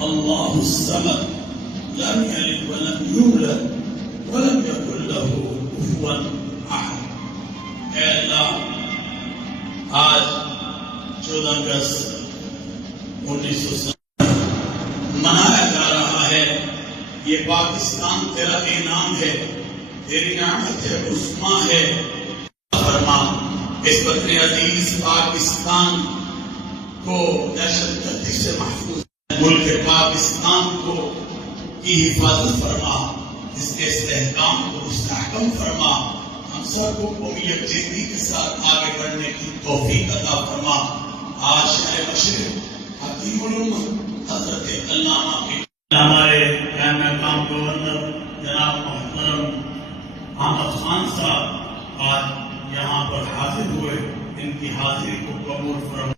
अल्लाहु समद लम यलिद वलम यूलद वलम यकुल लहू कुफुवन अहद। ऐ अल्लाह, आज 14 अगस्त 1970 मनाया जा रहा है। ये पाकिस्तान तेरा इनाम है, तेरी नेमत उस्मा है। फरमा इस वतन अजीज पाकिस्तान को दहशतगर्दी से महफूज, मुल्क पाकिस्तान को की हिफाजत फरमा, इसके इस्तेहकाम को मुस्तहकम फरमा। हम सबको कौमी यकजहती के साथ आगे बढ़ने की तौफीक अता फरमा। आज शहर मशरिक हकीमुल उम्मत हजरत अल्लामा की हमारे मकाम गवर्नर जनाब मोहतरम अहमद खान साहब आज यहाँ पर हाजिर हुए। इनकी हाजिरी को कबूल फरमा।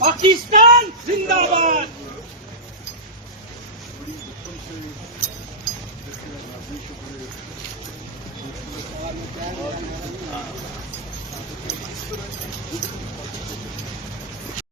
पाकिस्तान जिंदाबाद।